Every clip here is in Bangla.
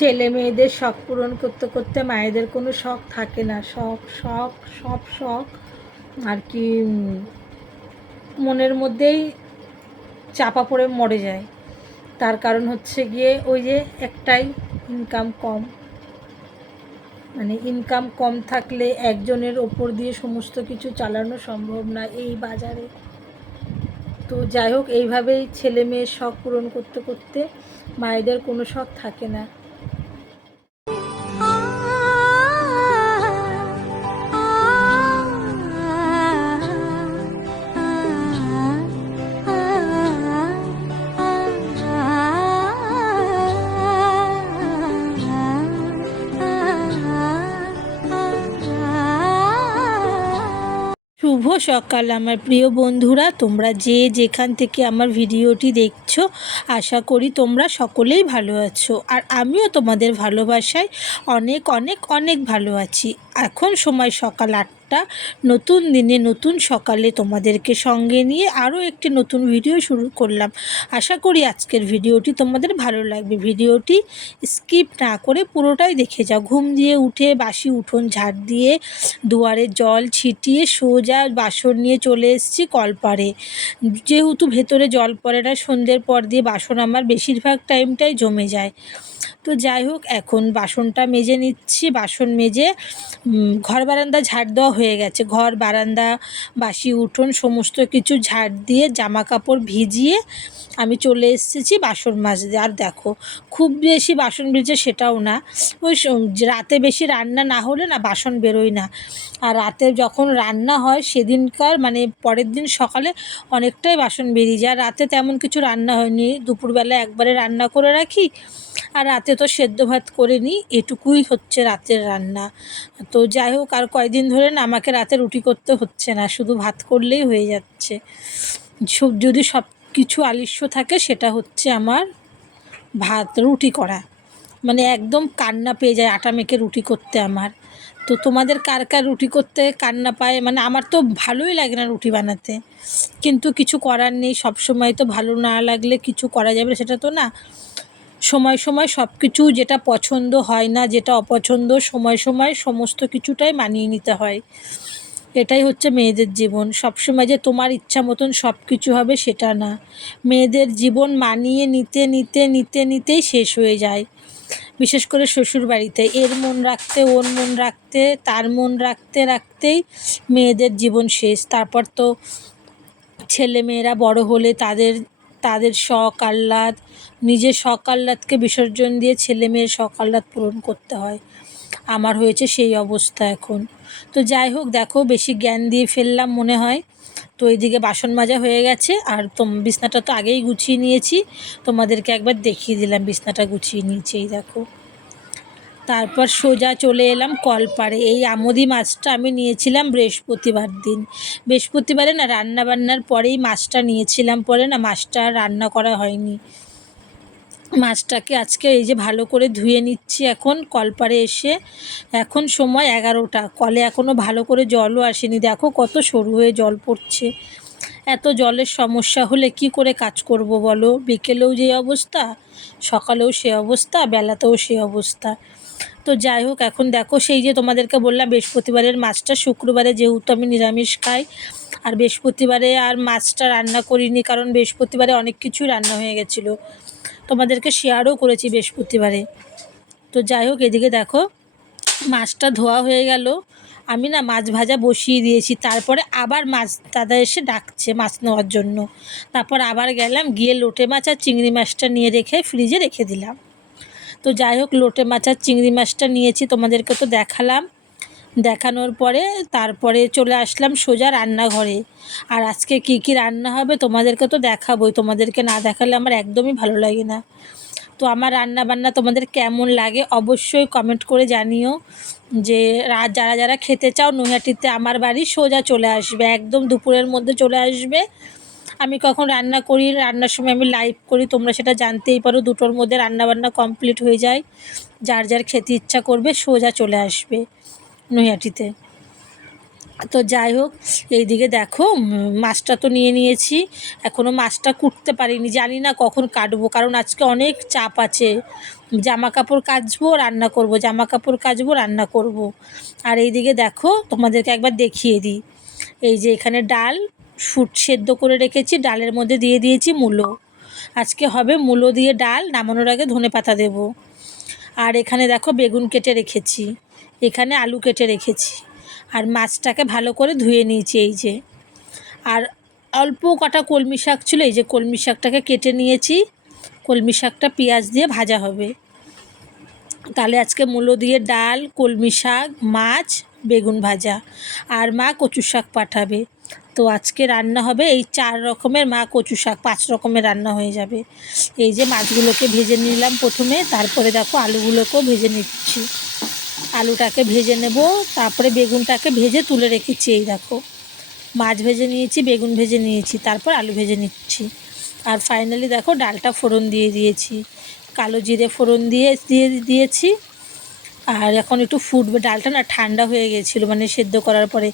ছেলে মেয়েদের শখ পূরণ করতে করতে মায়েদের কোনো শখ থাকে না। শখ শখ, সব শখ আর কি মনের মধ্যেই চাপা পড়ে মরে যায়। তার কারণ হচ্ছে গিয়ে ওই যে একটাই ইনকাম কম। মানে ইনকাম কম থাকলে একজনের ওপর দিয়ে সমস্ত কিছু চালানো সম্ভব না এই বাজারে। তো যাই হোক, এইভাবেই ছেলে মেয়ের শখ পূরণ করতে করতে মায়েদের কোনো শখ থাকে না। শুভ সকাল, আমার প্রিয় বন্ধুরা। তোমরা যে যেখান থেকে আমার ভিডিওটি দেখছ, আশা করি তোমরা সকলেই ভালো আছো। আর আমিও তোমাদের ভালোবাসায় অনেক অনেক অনেক ভালো আছি। এখন সময় সকাল আটটা। নতুন দিনে, নতুন সকালে তোমাদেরকে সঙ্গে নিয়ে আরও একটি নতুন ভিডিও শুরু করলাম। আশা করি আজকের ভিডিওটি তোমাদের ভালো লাগবে। ভিডিওটি স্কিপ না করে পুরোটাই দেখে যাও। ঘুম দিয়ে উঠে বাসি উঠোন ঝাড় দিয়ে দুয়ারে জল ছিটিয়ে সোজা বাসন নিয়ে চলে এসেছি কলপাড়ে। যেহেতু ভেতরে জল পড়ে না, সন্ধ্যের পর দিয়ে বাসন আমার বেশিরভাগ টাইমটাই জমে যায়। তো যাই হোক, এখন বাসনটা মেজে নিচ্ছি। বাসন মেজে ঘর বারান্দা ঝাড় দেওয়া হয়ে গেছে। ঘর, বারান্দা, বাসি, উঠোন সমস্ত কিছু ঝাড় দিয়ে জামা কাপড় ভিজিয়ে আমি চলে এসেছি বাসন মাজতে। আর দেখো, খুব বেশি বাসন ভিজে সেটাও না। ওই রাতে বেশি রান্না না হলে না বাসন বেরোয় না। আর রাতে যখন রান্না হয় সেদিনকার মানে পরের দিন সকালে অনেকটাই বাসন বেরিয়ে যায়। রাতে তেমন কিছু রান্না হয়নি। দুপুরবেলা একবারে রান্না করে রাখি। আর রাতে তো সেদ্ধ ভাত করে নিই এটুকুই হচ্ছে রাতের রান্না। তো যাই হোক, আর কয়দিন ধরে না আমাকে রাতে রুটি করতে হচ্ছে না, শুধু ভাত করলেই হয়ে যাচ্ছে। যদি সব কিছু আলিস্য থাকে, সেটা হচ্ছে আমার ভাত, রুটি করা। মানে একদম কান্না পেয়ে যায় আটা মেখে রুটি করতে আমার। তো তোমাদের কার কার রুটি করতে কান্না পায়? মানে আমার তো ভালোই লাগে না রুটি বানাতে। কিন্তু কিছু করার নেই সব সময় তো ভালো না লাগলে কিছু করা যাবে সেটা তো না। সময় সময় সব কিছু যেটা পছন্দ হয় না, যেটা অপছন্দ, সময় সময় সমস্ত কিছুটাই মানিয়ে নিতে হয়। এটাই হচ্ছে মেয়েদের জীবন। সবসময় যে তোমার ইচ্ছা মতন সব কিছু হবে সেটা না। মেয়েদের জীবন মানিয়ে নিতে নিতে নিতে, নিতেই শেষ হয়ে যায়। বিশেষ করে শ্বশুর বাড়িতে এর মন রাখতে, ওর মন রাখতে, তার মন রাখতে, রাখতেই মেয়েদের জীবন শেষ। তারপর তো ছেলে মেয়েরা বড় হলে তাদের তাদের শখ আহ্লাদ, নিজের শখ আহ্লাদকে বিসর্জন দিয়ে ছেলে মেয়ের শখ আহ্লাদ পূরণ করতে হয়। আমার হয়েছে সেই অবস্থা এখন। তো যাই হোক, দেখো, বেশি জ্ঞান দিয়ে ফেললাম মনে হয়। তো এইদিকে বাসন মাজা হয়ে গেছে, আর তোম, বিছনাটা তো আগেই গুছিয়ে নিয়েছি। তোমাদেরকে একবার দেখিয়ে দিলাম, বিছনাটা গুছিয়ে নিয়েছি, এই দেখো। তারপর সোজা চলে এলাম কলপাড়ে। এই আমোদি মাছটা আমি নিয়েছিলাম বৃহস্পতিবার দিন। বৃহস্পতিবারে না রান্না বান্নার পরেই মাছটা নিয়েছিলাম। পরে না মাছটা রান্না করা হয়নি। মাছটাকে আজকে এই যে ভালো করে ধুয়ে নিচ্ছি এখন কলপাড়ে এসে। এখন সময় এগারোটা। কলে এখনও ভালো করে জলও আসেনি। দেখো কত সরু হয়ে জল পড়ছে। এত জলের সমস্যা হলে কি করে কাজ করব বলো? বিকেলেও যে অবস্থা, সকালেও সে অবস্থা, বেলাতেও সে অবস্থা। তো যাই হোক, এখন দেখো সেই যে তোমাদেরকে বললাম, বৃহস্পতিবারের মাছটা, শুক্রবারে যেহেতু আমি নিরামিষ খাই, আর বৃহস্পতিবারে আর মাছটা রান্না করিনি, কারণ বৃহস্পতিবারে অনেক কিছুই রান্না হয়ে গেছিল। তোমাদেরকে শেয়ারও করেছি বৃহস্পতিবারে। তো যাই হোক, এদিকে দেখো, মাছটা ধোয়া হয়ে গেল। আমি না মাছ ভাজা বসিয়ে দিয়েছি, তারপরে আবার মাছ দাদা এসে ডাকছে মাছ নেওয়ার জন্য। তারপর আবার গেলাম, গিয়ে লোটে মাছ আর চিংড়ি মাছটা নিয়ে রেখে ফ্রিজে রেখে দিলাম। তো যাই হোক, লোটে মাছ আর চিংড়ি মাছটা নিয়েছি, তোমাদেরকে তো দেখালাম। দেখানোর পরে তারপরে চলে আসলাম সোজা রান্নাঘরে। আর আজকে কি কি রান্না হবে তোমাদেরকে তো দেখাবোই, তোমাদেরকে না দেখালে আমার একদমই ভালো লাগে না। তো আমার রান্না বান্না তোমাদের কেমন লাগে অবশ্যই কমেন্ট করে জানিও যে যারা যারা খেতে চাও, নৈহাটিতে আমার বাড়ি সোজা চলে আসবে, একদম দুপুরের মধ্যে চলে আসবে। আমি কখন রান্না করি, রান্নার সময় আমি লাইভ করি, তোমরা সেটা জানতেই পারো। দুটোর মধ্যে রান্নাবান্না কমপ্লিট হয়ে যায়। যার যার খেতে ইচ্ছা করবে, সোজা চলে আসবে নৈহাটিতে। তো যাই হোক, এইদিকে দেখো মাছটা তো নিয়ে নিয়েছি। এখনও মাছটা কুটতে পারিনি, জানি না কখন কাটবো, কারণ আজকে অনেক চাপ আছে। জামা কাপড় কাচবো, রান্না করব জামা কাপড় কাচবো, রান্না করব। আর এইদিকে দেখো, তোমাদেরকে একবার দেখিয়ে দিই। এই যে এখানে ডাল ফুট সেদ্ধ করে রেখেছি, ডালের মধ্যে দিয়ে দিয়েছি মূলো। আজকে হবে মূলো দিয়ে ডাল, নামানোর আগে ধনে পাতা দেবো। আর এখানে দেখো বেগুন কেটে রেখেছি, এখানে আলু কেটে রেখেছি। আর মাছটাকে ভালো করে ধুয়ে নিয়েছি এই যে। আর অল্প কটা কলমি শাক ছিল, এই যে কলমি শাকটাকে কেটে নিয়েছি। কলমি শাকটা পেঁয়াজ দিয়ে ভাজা হবে। তাহলে আজকে মূলো দিয়ে ডাল, কলমি শাক, মাছ, বেগুন ভাজা। আর মা কচু শাক পাঠাবে। তো আজকে রান্না হবে এই চার রকমের মা কচু শাক, পাঁচ রকমের রান্না হয়ে যাবে। এই যে মাছগুলোকে ভেজে নিলাম প্রথমে, তারপরে দেখো আলুগুলোকেও ভেজে নিচ্ছি। আলুটাকে ভেজে নেব, তারপরে বেগুনটাকে ভেজে তুলে রেখেছি, এই দেখো। মাছ ভেজে নিয়েছি, বেগুন ভেজে নিয়েছি, তারপর আলু ভেজে নিচ্ছি। আর ফাইনালি দেখো ডালটা ফোড়ন দিয়ে দিয়েছি। কালো জিরে ফোড়ন দিয়ে দিয়ে দিয়েছি। আর এখন একটু ফুটবে ডালটা না ঠান্ডা হয়ে গেছিল মানে সেদ্ধ করার পরে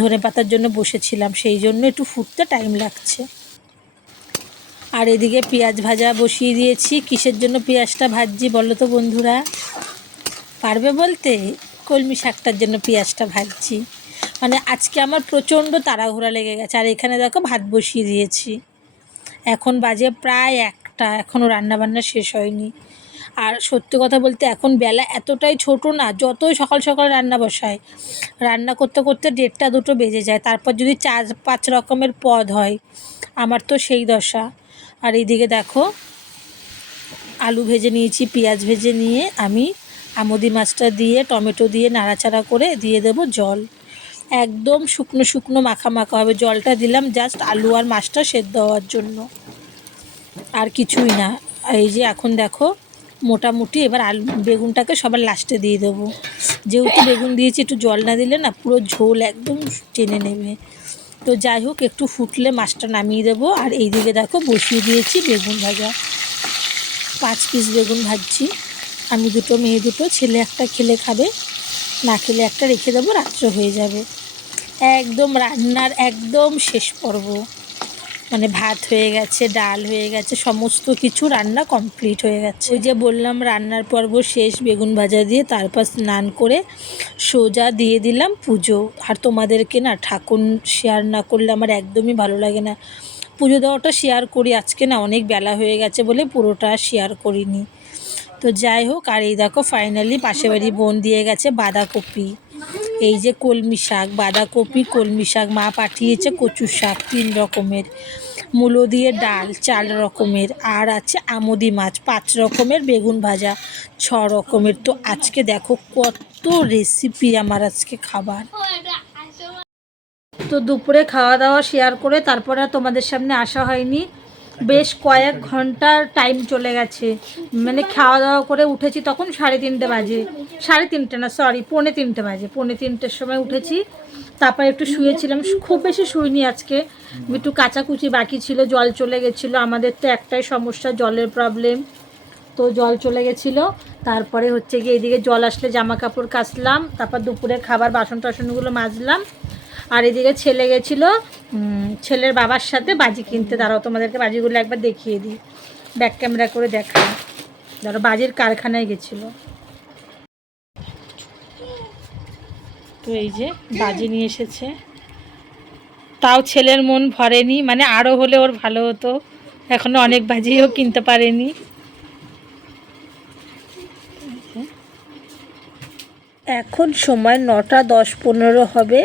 ধনে পাতার জন্য বসেছিলাম, সেই জন্য একটু ফুটতে টাইম লাগছে। আর এদিকে পেঁয়াজ ভাজা বসিয়ে দিয়েছি, কিসের জন্য পেঁয়াজটা ভাজছি বলো তো বন্ধুরা? পারবে বলতে? কলমি শাকটার জন্য পেঁয়াজটা ভাজছি। মানে আজকে আমার প্রচণ্ড তাড়াহুড়া লেগে গেছে, আর এখানে দেখো ভাত বসিয়ে দিয়েছি। এখন বাজে প্রায় একটা এখনও রান্নাবান্না শেষ হয়নি। আর সত্যি কথা বলতে এখন বেলা এতটাই ছোট না, যতই সকাল সকাল রান্না বসায় রান্না করতে করতে দেড়টা দুটো বেজে যায়, তারপর যদি চার পাঁচ রকমের পদ হয়, আমার তো সেই দশা। আর এইদিকে দেখো, আলু ভেজে নিয়েছি, পেঁয়াজ ভেজে নিয়ে আমি আমুদি মাছটা দিয়ে, টমেটো দিয়ে নাড়াচাড়া করে দিয়ে দেব জল। একদম শুকনো শুকনো মাখা মাখা হবে, জলটা দিলাম জাস্ট আলু আর মাছটা সেদ্ধ হওয়ার জন্য। আর কিছুই না, এই যে এখন দেখো মোটামুটি এবার আলু, বেগুনটাকে সবার লাস্টে দিয়ে দেবো। যেহেতু বেগুন দিয়েছি, একটু জল না দিলে না পুরো ঝোল একদম টেনে নেবে। তো যাই হোক, একটু ফুটলে মাছটা নামিয়ে দেবো। আর এই দিকে দেখো বসিয়ে দিয়েছি বেগুন ভাজা। পাঁচ পিস বেগুন ভাজছি। আমি দুটো, মেয়ে দুটো, ছেলে একটা খেলে খাবে, না খেলে একটা রেখে দেবো, রাত্রে হয়ে যাবে। একদম রান্নার একদম শেষ পর্ব। মানে ভাত হয়ে গেছে, ডাল হয়ে গেছে, সমস্ত কিছু রান্না কমপ্লিট হয়ে গেছে। ওই যে বললাম, রান্নার পর্ব শেষ, বেগুন ভাজা দিয়ে তারপর স্নান করে সোজা দিয়ে দিলাম পুজো। আর তোমাদেরকে না ঠাকুর শেয়ার না করলে আমার একদমই ভালো লাগে না। পুজো দেওয়াটা শেয়ার করি, আজকে না অনেক বেলা হয়ে গেছে বলে পুরোটা শেয়ার করিনি। তো যাই হোক, আর এই দেখো ফাইনালি পাশে বাড়ি বোন দিয়ে গেছে বাঁধাকপি। এই যে কলমি শাক, বাঁধাকপি, কলমি শাক মা পাঠিয়েছে কচু শাক, তিন রকমের। মূলো দিয়ে ডাল, চার রকমের। আর আছে আমুদি মাছ, পাঁচ রকমের বেগুন ভাজা, ছ রকমের। তো আজকে দেখো কত রেসিপি আমার আজকে খাবার। তো দুপুরে খাওয়া দাওয়া শেয়ার করে তারপরে তোমাদের সামনে আসা হয়নি। বেশ কয়েক ঘণ্টার টাইম চলে গেছে। মানে খাওয়া দাওয়া করে উঠেছি তখন সাড়ে তিনটে বাজে। সাড়ে তিনটে না সরি পৌনে তিনটে বাজে। পৌনে তিনটের সময় উঠেছি। তারপর একটু শুয়েছিলাম। খুব বেশি শুইনি আজকে। একটু কাচাকুচি বাকি ছিল, জল চলে গেছিল। আমাদের তো একটাই সমস্যা, জলের প্রবলেম তো জল চলে গেছিল। তারপরে হচ্ছে গিয়ে এদিকে জল আসলে জামা কাপড় কাচলাম। তারপর দুপুরে খাবার বাসন টাসনগুলো মাজলাম। আর এদিকে ছেলে গেছিল ছেলের বাবার সাথে বাজি কিনতে। দাঁড়াও, তোমাদেরকে বাজিগুলো একবার দেখিয়ে দিই। ব্যাক ক্যামেরা করে দেখা ধরো, বাজির কারখানায় গেছিল। তো এই যে বাজি নিয়ে এসেছে। তাও ছেলের মন ভরেনি মানে আরও হলে ওর ভালো হতো। এখনও অনেক বাজিও কিনতে পারেনি। এখন সময় নটা দশ পনেরো হবে।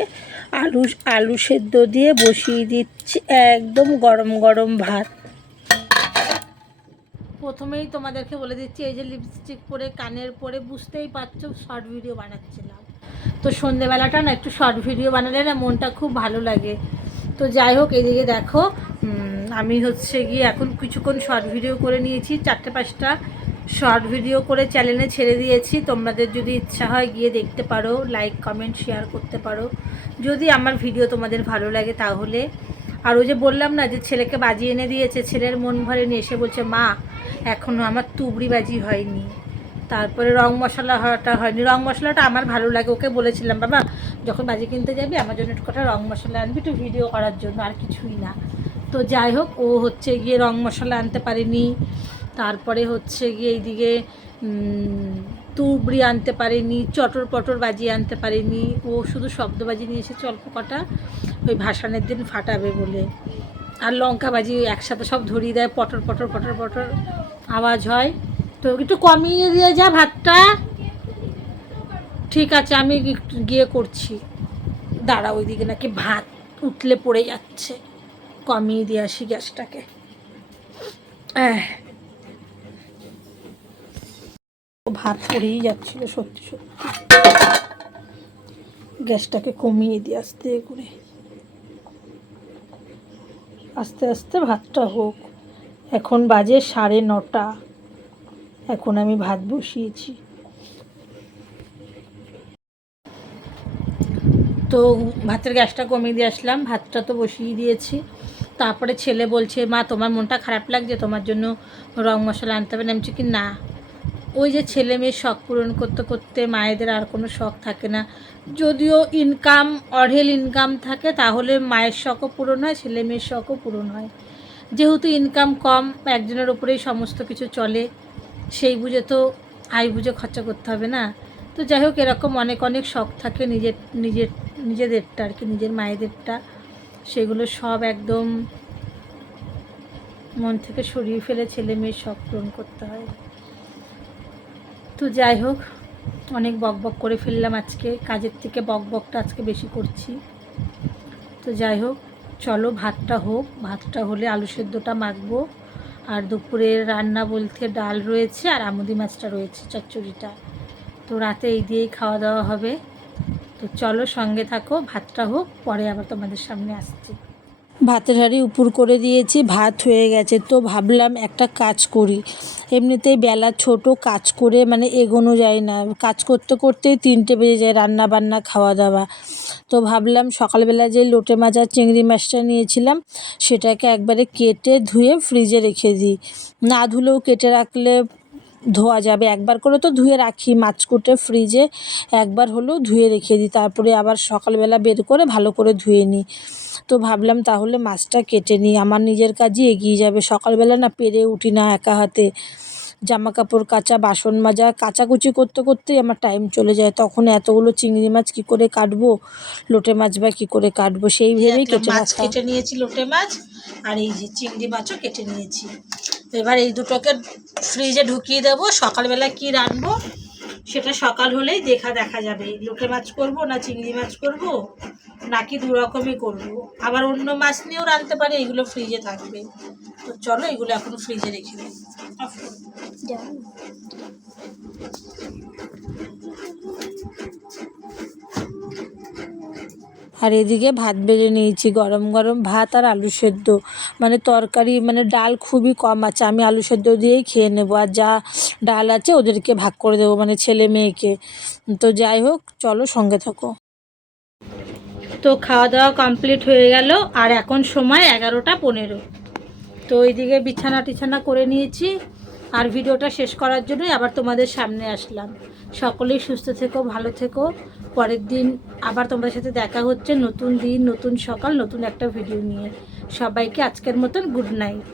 আলু আলু সেদ্ধ দিয়ে বসিয়ে দিচ্ছি একদম গরম গরম ভাত। প্রথমেই তোমাদেরকে বলে দিচ্ছি, এই যে লিপস্টিক পরে, কানের পরে বুঝতেই পারছ শর্ট ভিডিও বানাচ্ছিলাম। তো সন্ধেবেলাটা না একটু শর্ট ভিডিও বানালে না মনটা খুব ভালো লাগে। তো যাই হোক, এদিকে দেখো আমি হচ্ছে গিয়ে এখন কিছুক্ষণ শর্ট ভিডিও করে নিয়েছি, চারটে পাঁচটা। শর্ট ভিডিও করে চ্যানেলে ছেড়ে দিয়েছি। তোমাদের যদি ইচ্ছা হয় গিয়ে দেখতে পারো লাইক কমেন্ট শেয়ার করতে পারো। যদি আমার ভিডিও তোমাদের ভালো লাগে তাহলে। আর ওই যে বললাম না যে ছেলেকে বাজি এনে দিয়েছে, ছেলের মন ভরে নিয়ে এসে বলছে, মা এখনও আমার তুবড়ি বাজি হয়নি। তারপরে রং মশলাটা হয়নি। রং মশলাটা আমার ভালো লাগে, ওকে বলেছিলাম, বাবা, যখন বাজি কিনতে যাবি, আমার জন্য একটু কটা রং মশলা আনবি, একটু ভিডিও করার জন্য, আর কিছুই না। তো যাই হোক, ও হচ্ছে গিয়ে রং মশলা আনতে পারেনি। তারপরে হচ্ছে গিয়ে এইদিকে তুবড়ি আনতে পারেনি, চটর পটর বাজি আনতে পারেনি। ও শুধু শব্দবাজি নিয়ে এসেছে অল্প কটা। ওই ভাসানের দিন ফাটাবে বলে। আর লঙ্কা বাজি একসাথে সব ধরিয়ে দেয়, পটর পটর পটর পটর আওয়াজ হয়। তো একটু কমিয়ে দিয়ে যা ভাতটা। ঠিক আছে, আমি গিয়ে করছি। দাঁড়া ওইদিকে নাকি ভাত উঠলে পড়ে যাচ্ছে। কমিয়ে দিয়ে আসি গ্যাসটাকে। আহ। ভাত পড়েই যাচ্ছিল, সত্যি সত্যি। গ্যাসটাকে কমিয়ে দিয়ে আস্তে করে। আস্তে আস্তে ভাতটা হোক। এখন বাজে সাড়ে নটা। এখন আমি ভাত বসিয়েছি। তো ভাতের গ্যাসটা কমিয়ে দিয়ে আসলাম, ভাতটা তো বসিয়ে দিয়েছি। তারপরে ছেলে বলছে, মা, তোমার মনটা খারাপ লাগছে, তোমার জন্য রং মশলা আনতে হবে। না আমি কি, না। ওই যে ছেলে মেয়ের শখ পূরণ করতে করতে মায়েদের আর কোনো শখ থাকে না। যদিও ইনকাম অঢেল ইনকাম থাকে, তাহলে মায়ের শখও পূরণ হয়, ছেলে মেয়ের শখও পূরণ হয়। যেহেতু ইনকাম কম, একজনের ওপরেই সমস্ত কিছু চলে, সেই বুঝে তো আয় বুঝে খরচা করতে হবে না। তো যাই হোক, এরকম অনেক অনেক শখ থাকে নিজের নিজের, নিজেদেরটা আর কি, নিজের মায়েদেরটা। সেগুলো সব একদম মন থেকে সরিয়ে ফেলে ছেলে মেয়ের শখ পূরণ করতে হয়। তো যাই হোক, অনেক বক বক করে ফেললাম আজকে। কাজের থেকে বক বকটা আজকে বেশি করছি। তো যাই হোক, চলো ভাতটা হোক। ভাতটা হলে আলু সেদ্ধটা মাখবো। আর দুপুরে রান্না বলতে ডাল রয়েছে আর আমুদি মাছটা রয়েছে, চচ্চড়িটা। তো রাতে এই দিয়েই খাওয়া দাওয়া হবে। তো চলো সঙ্গে থাকো, ভাতটা হোক, পরে আবার তোমাদের সামনে আসছি। ভাতের হাঁড়ি উপর করে দিয়েছি, ভাত হয়ে গেছে। তো ভাবলাম একটা কাজ করি। এমনিতেই বেলা ছোট, কাজ করে মানে এগোনো যায় না। কাজ করতে করতেই তিনটে বেজে যায় রান্না বান্না খাওয়া দাওয়া তো ভাবলাম সকালবেলা যে লোটে মাছ আর চিংড়ি মাছটা নিয়েছিলাম, সেটাকে একবারে কেটে ধুয়ে ফ্রিজে রেখে দিই। না ধুলেও কেটে রাখলে ধোয়া যাবে। একবার করে তো ধুয়ে রাখি মাছ কুটে ফ্রিজে একবার হলেও ধুয়ে রেখে দিই। তারপরে আবার সকালবেলা বের করে ভালো করে ধুয়ে নিই। তো ভাবলাম তাহলে মাছটা কেটে নিই। আমার নিজের কাজই এগিয়ে যাবে। সকালবেলা না পেরে উঠি না একা হাতে। জামা কাপড় কাচা বাসন মাজা কাচাকুচি করতে করতেই আমার টাইম চলে যায়। তখন এতগুলো চিংড়ি মাছ কী করে কাটবো? লোটে মাছ বা কী করে কাটবো? সেই ভেবেই কেটে মাছ কেটে নিয়েছি লোটে মাছ আর এই যে চিংড়ি মাছও কেটে নিয়েছি। এবার এই দুটোকে ফ্রিজে ঢুকিয়ে দেবো। সকালবেলা কি রাখব সেটা সকাল হলেই দেখা দেখা যাবে। লোটে মাছ করব না চিংড়ি মাছ করব? নাকি দু রকমই করব। আবার অন্য মাছ নিয়েও রাঁধতে পারি, এগুলো ফ্রিজে থাকবে। তো চলো এগুলো এখন ফ্রিজে রেখে দিই। আর এদিকে ভাত বেড়ে নিয়েছি, গরম গরম ভাত আর আলু সেদ্ধ। মানে তরকারি মানে ডাল খুবই কম আছে, আমি আলু সেদ্ধ দিয়েই খেয়ে নেব। আর যা ডাল আছে ওদেরকে ভাগ করে দেবো মানে ছেলে মেয়েকে। তো যাই হোক, চলো সঙ্গে থাকো। তো খাওয়া দাওয়া কমপ্লিট হয়ে গেল, আর এখন সময় এগারোটা পনেরো। তো এইদিকে বিছানা টিছানা করে নিয়েছি, আর ভিডিওটা শেষ করার জন্যই আবার তোমাদের সামনে আসলাম। সকলেই সুস্থ থেকো, ভালো থেকো। পরের দিন আবার তোমাদের সাথে দেখা হচ্ছে নতুন দিন, নতুন সকাল, নতুন একটা ভিডিও নিয়ে। সবাইকে আজকের মতন গুড নাইট